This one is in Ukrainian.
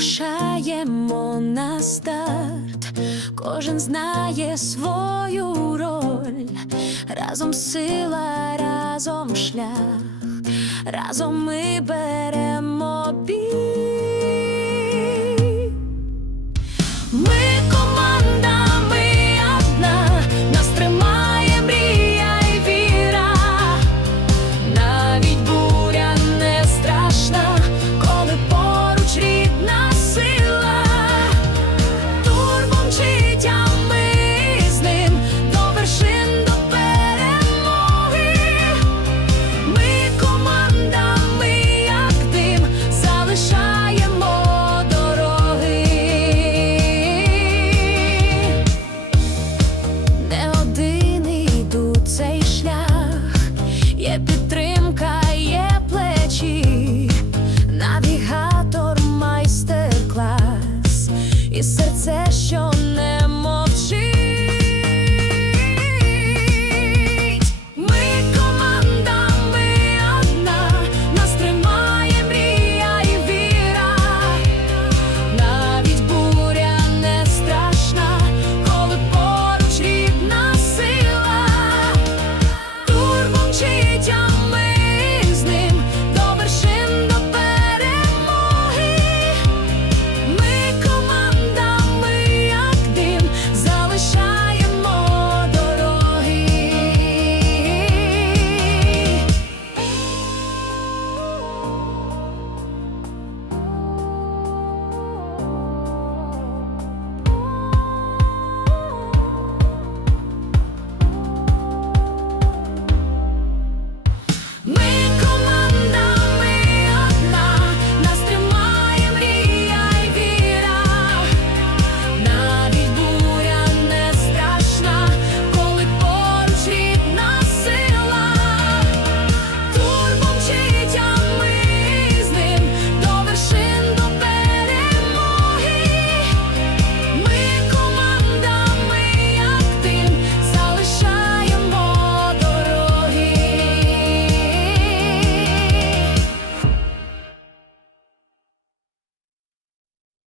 вирушаємо на старт. Кожен знає свою роль. Разом сила, разом шлях. Разом ми беремо